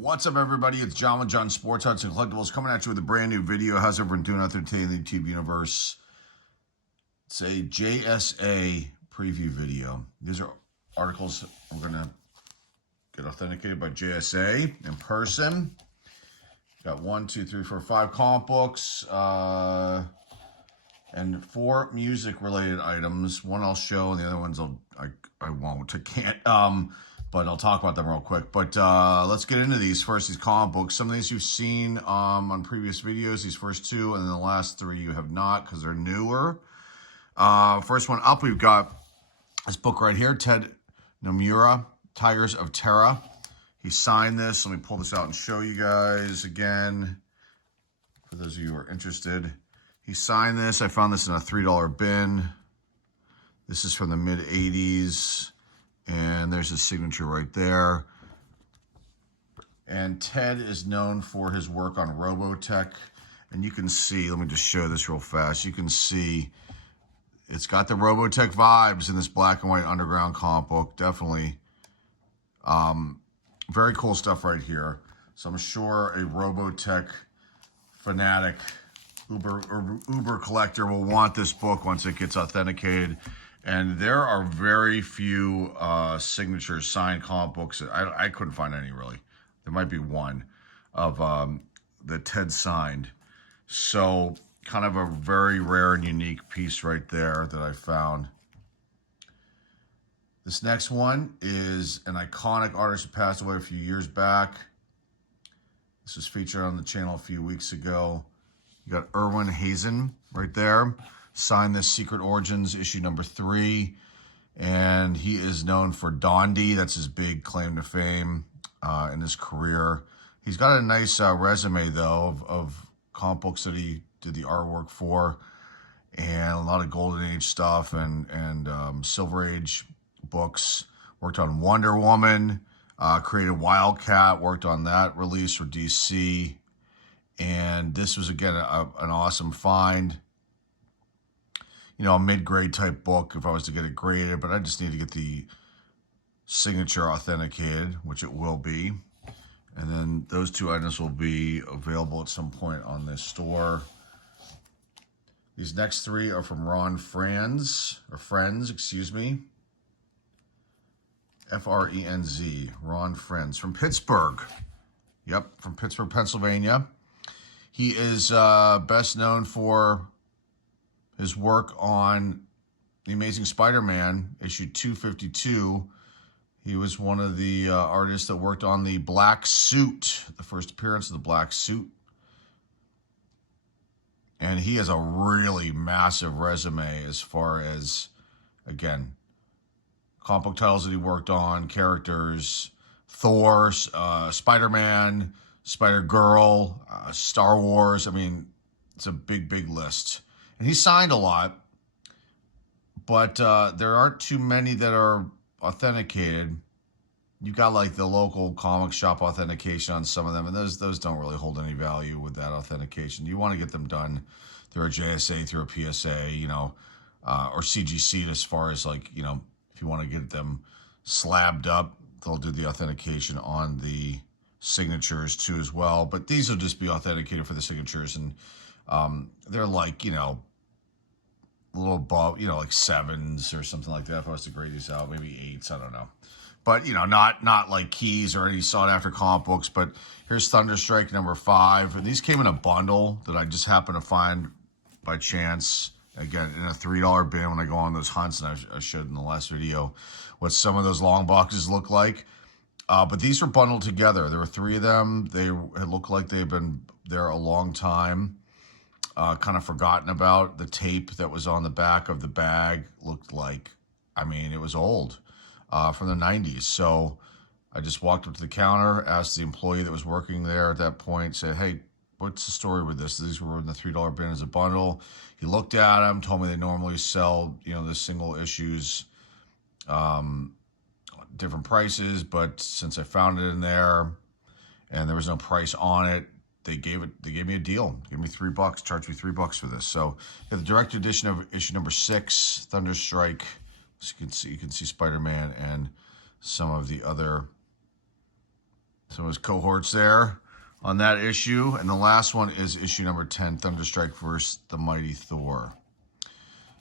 What's up, everybody? It's John with John Sports Arts and Collectibles coming at you with a brand new video. How's everyone doing out there today in the YouTube universe? It's a JSA preview video. These are articles we're going to get authenticated by JSA in person. Got 5 comic books and 4 music-related items. One I'll show, and the other ones I won't. I can't. But I'll talk about them real quick. But let's get into these first, these comic books. Some of these you've seen on previous videos, these first 2, and then the last 3 you have not because they're newer. First one up, we've got this book right here, Ted Nomura, Tigers of Terra. He signed this. Let me pull this out and show you guys again, for those of you who are interested. He signed this. I found this in a $3 bin. This is from the mid-'80s. And there's his signature right there. And Ted is known for his work on Robotech. And you can see, let me just show this real fast. You can see it's got the Robotech vibes in this black and white underground comic book. Definitely very cool stuff right here. So I'm sure a Robotech fanatic, Uber collector will want this book once it gets authenticated. And there are very few signatures, signed comic books. I couldn't find any, really. There might be one of that Ted signed. So kind of a very rare and unique piece right there that I found. This next one is an iconic artist who passed away a few years back. This was featured on the channel a few weeks ago. You got Erwin Hazen right there. Signed this Secret Origins issue number 3, and he is known for Dondi. That's his big claim to fame in his career. He's got a nice resume, though, of comic books that he did the artwork for, and a lot of Golden Age stuff and Silver Age books. Worked on Wonder Woman, created Wildcat, worked on that release for DC, and this was, again, an awesome find. You know, a mid-grade type book if I was to get it graded, but I just need to get the signature authenticated, which it will be. And then those 2 items will be available at some point on this store. These next 3 are from Ron Friends, excuse me. F-R-E-N-Z, Ron Friends, from Pittsburgh. Yep, from Pittsburgh, Pennsylvania. He is best known for his work on The Amazing Spider-Man, issue 252. He was one of the artists that worked on the Black Suit, the first appearance of the Black Suit. And he has a really massive resume as far as, again, comic book titles that he worked on, characters, Thor, Spider-Man, Spider-Girl, Star Wars. I mean, it's a big, big list. And he signed a lot, but there aren't too many that are authenticated. You've got like the local comic shop authentication on some of them, and those don't really hold any value with that authentication. You want to get them done through a JSA, through a PSA, you know, or CGC as far as, like, you know, if you want to get them slabbed up, they'll do the authentication on the signatures too as well. But these will just be authenticated for the signatures, and they're like, you know, a little above, you know, like 7s or something like that. If I was to grade these out, maybe 8s, I don't know. But, you know, not like keys or any sought-after comic books. But here's Thunderstrike number 5. And these came in a bundle that I just happened to find by chance. Again, in a $3 bin when I go on those hunts, and I showed in the last video what some of those long boxes look like. But these were bundled together. There were 3 of them. They looked like they've been there a long time. Kind of forgotten about. The tape that was on the back of the bag looked like, I mean, it was old, from the 90s. So I just walked up to the counter, asked the employee that was working there at that point, said, hey, what's the story with this? These were in the $3 bin as a bundle. He looked at them, told me they normally sell, you know, the single issues, different prices, but since I found it in there and there was no price on it, they gave me a deal. Gave me $3, charged me $3 for this. So the direct edition of issue number 6, Thunderstrike. So you can see Spider-Man and some of the other So his cohorts there on that issue. And the last one is issue number 10, Thunderstrike versus the Mighty Thor.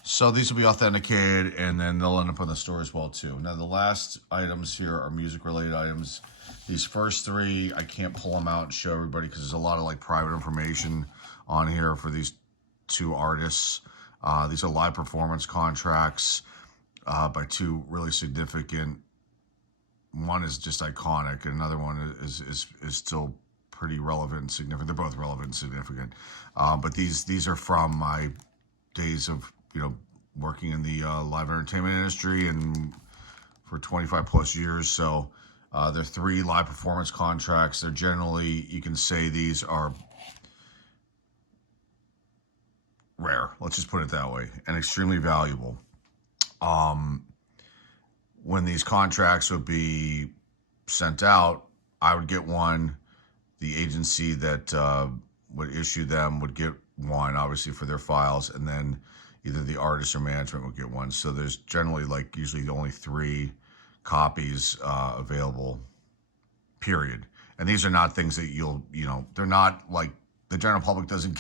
So these will be authenticated, and then they'll end up on the store as well too. Now the last items here are music-related items. These first three, I can't pull them out and show everybody because there's a lot of like private information on here for these two artists. These are live performance contracts by two really significant. One is just iconic, and another one is still pretty relevant and significant. They're both relevant and significant. But these are from my days of working in the live entertainment industry and for 25 plus years. So they're 3 live performance contracts. They're generally, you can say these are rare. Let's just put it that way, and extremely valuable. When these contracts would be sent out, I would get one. The agency that would issue them would get one, obviously, for their files, and then either the artist or management would get one. So there's generally usually only 3 copies available, period. And these are not things that they're not like the general public doesn't.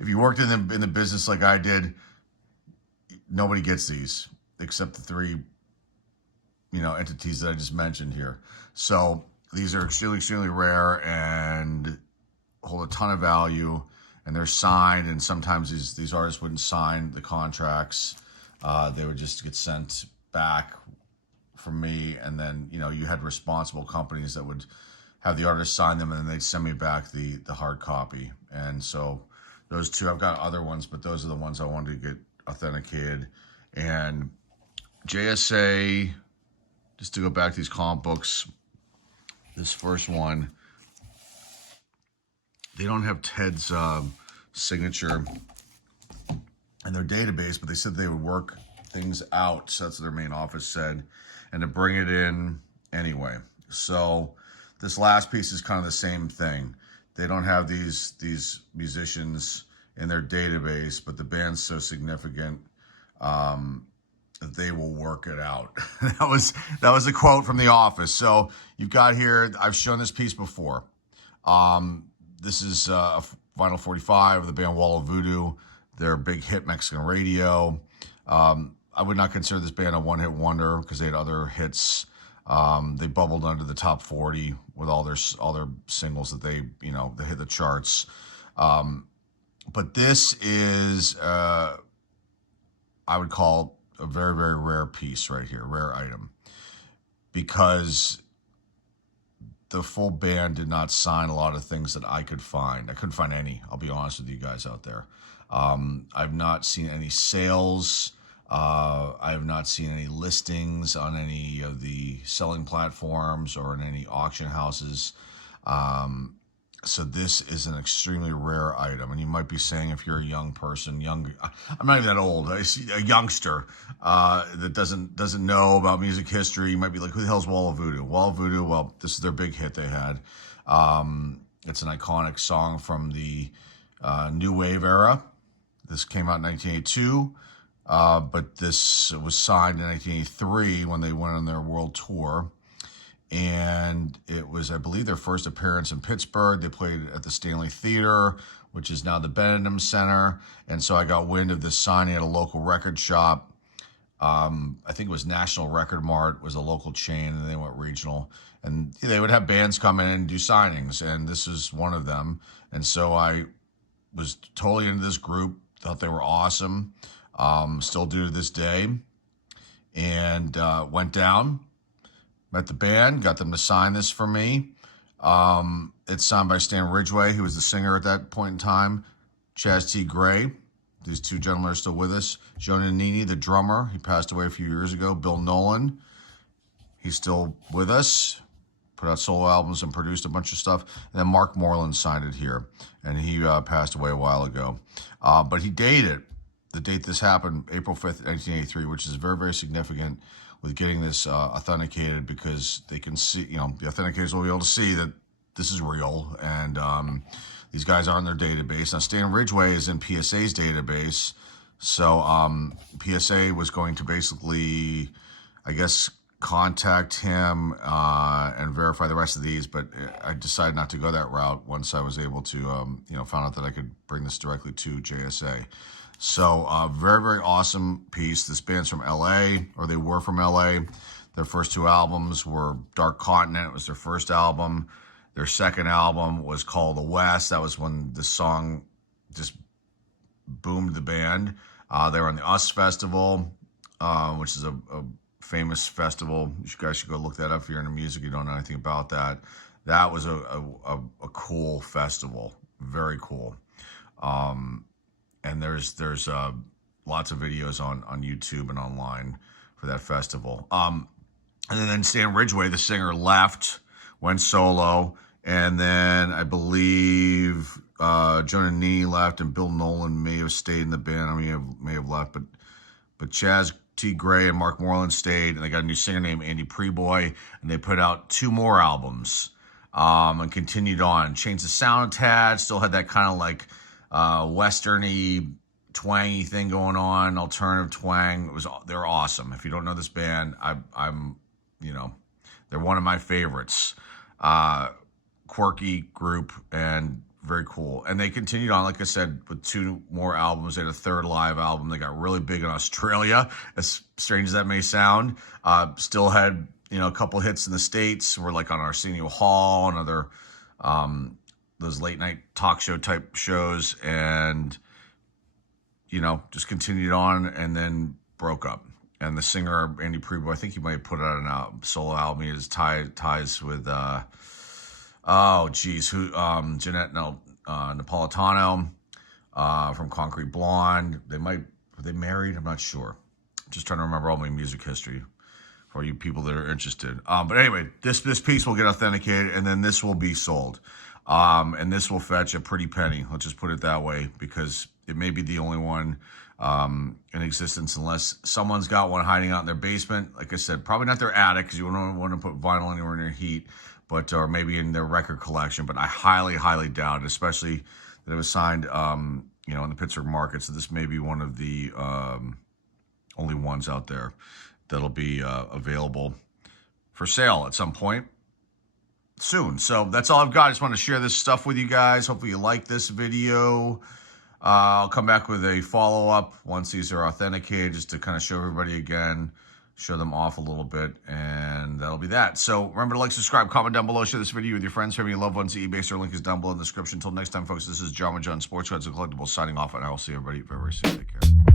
If you worked in the business like I did, nobody gets these except the 3 entities that I just mentioned here. So these are extremely rare and hold a ton of value, and they're signed, and sometimes these artists wouldn't sign the contracts. They would just get sent back from me, and then you had responsible companies that would have the artist sign them, and then they'd send me back the hard copy. And so those 2, I've got other ones, but those are the ones I wanted to get authenticated. And JSA, just to go back to these comic books, this first one, they don't have Ted's signature in their database, but they said they would work things out. So that's what their main office said, and to bring it in anyway. So this last piece is kind of the same thing. They don't have these musicians in their database, but the band's so significant that they will work it out. that was a quote from The Office. So you've got here, I've shown this piece before. This is a vinyl 45 of the band Wall of Voodoo, their big hit Mexican radio. I would not consider this band a one-hit wonder because they had other hits. They bubbled under the top 40 with all their singles that they hit the charts. But this is I would call a very, very rare piece right here, rare item, because the full band did not sign a lot of things that I could find. I couldn't find any, I'll be honest with you guys out there. I've not seen any sales. I have not seen any listings on any of the selling platforms or in any auction houses. So this is an extremely rare item. And you might be saying, if you're a young person, I'm not even that old, I see a youngster that doesn't know about music history, you might be like, who the hell's Wall of Voodoo? Wall of Voodoo, well, this is their big hit they had. It's an iconic song from the New Wave era. This came out in 1982, but this was signed in 1983 when they went on their world tour. And it was, I believe, their first appearance in Pittsburgh. They played at the Stanley Theater, which is now the Benedum Center. And so I got wind of this signing at a local record shop. I think it was National Record Mart, was a local chain, and they went regional. And they would have bands come in and do signings, and this is one of them. And so I was totally into this group, thought they were awesome, still do to this day. And went down, met the band, got them to sign this for me. It's signed by Stan Ridgway, who was the singer at that point in time. Chaz T. Gray, these 2 gentlemen are still with us. Joe Nannini, the drummer, he passed away a few years ago. Bill Nolan, he's still with us. Put out solo albums and produced a bunch of stuff. And then Mark Moreland signed it here, and he passed away a while ago. But he dated it. The date this happened, April 5th, 1983, which is very, very significant with getting this authenticated, because they can see, the authenticators will be able to see that this is real, and these guys are in their database. Now, Stan Ridgway is in PSA's database, so PSA was going to basically, I guess, contact him and verify the rest of these, but I decided not to go that route once I was able to, found out that I could bring this directly to JSA. So very, very awesome piece. This band's from LA, or they were from LA. Their first two albums were Dark Continent. It was their first album. Their second album was called The West. That was when the song just boomed the band. They were on the US Festival, which is a famous festival. You guys should go look that up if you're into music. You don't know anything about that. That was a cool festival. Very cool. And there's lots of videos on YouTube and online for that festival. And then Stan Ridgway, the singer, left, went solo, and then I believe Jonah Nini left, and Bill Nolan may have stayed in the band. I mean, may have left, but Chaz T. Gray and Mark Moreland stayed, and they got a new singer named Andy Preboy, and they put out 2 more albums and continued on. Changed the sound a tad, still had that kind of like westerny, twangy thing going on, alternative twang. They're awesome. If you don't know this band, I'm they're one of my favorites. Quirky group and very cool. And they continued on, like I said, with 2 more albums. They had a 3rd live album. They got really big in Australia, as strange as that may sound. Still had, a couple hits in the States. We're like on Arsenio Hall and other, those late night talk show type shows. And, just continued on and then broke up. And the singer, Andy Preboy, I think he might have put out a solo album. He has ties with, Jeanette Napolitano from Concrete Blonde. Were they married? I'm not sure. Just trying to remember all my music history for you people that are interested. But anyway, this piece will get authenticated, and then this will be sold. And this will fetch a pretty penny. Let's just put it that way, because it may be the only one in existence, unless someone's got one hiding out in their basement. Like I said, probably not their attic, because you don't want to put vinyl anywhere near heat, or maybe in their record collection. But I highly, highly doubt it, especially that it was signed, in the Pittsburgh market. So this may be one of the only ones out there that'll be available for sale at some point soon. So that's all I've got. I just want to share this stuff with you guys. Hopefully you like this video. I'll come back with a follow-up once these are authenticated, just to kind of show everybody again, show them off a little bit, and that'll be that. So remember to like, subscribe, comment down below, share this video with your friends, family, and loved ones. The eBay store link is down below in the description. Until next time, folks, this is John with John Sports Cards and Collectibles signing off, and I will see everybody very, very soon. Take care.